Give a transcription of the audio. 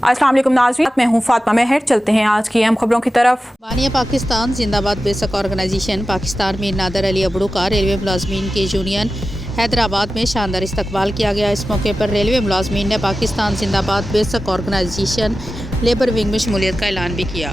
अस्सलाम वालेकुम नाज़रीन, मैं हूँ फातिमा मेहर। चलते हैं आज की अहम खबरों की तरफ। बानिया पाकिस्तान जिंदाबाद बेशक ऑर्गेनाइजेशन पाकिस्तान में नादर अली अबड़ू का रेलवे मुलाजमीन के यूनियन हैदराबाद में शानदार इस्तकबाल किया गया। इस मौके पर रेलवे मुलाजमीन ने पाकिस्तान जिंदाबाद बेशक ऑर्गेनाइजेशन लेबर विंग में शमूलियत का ऐलान भी किया।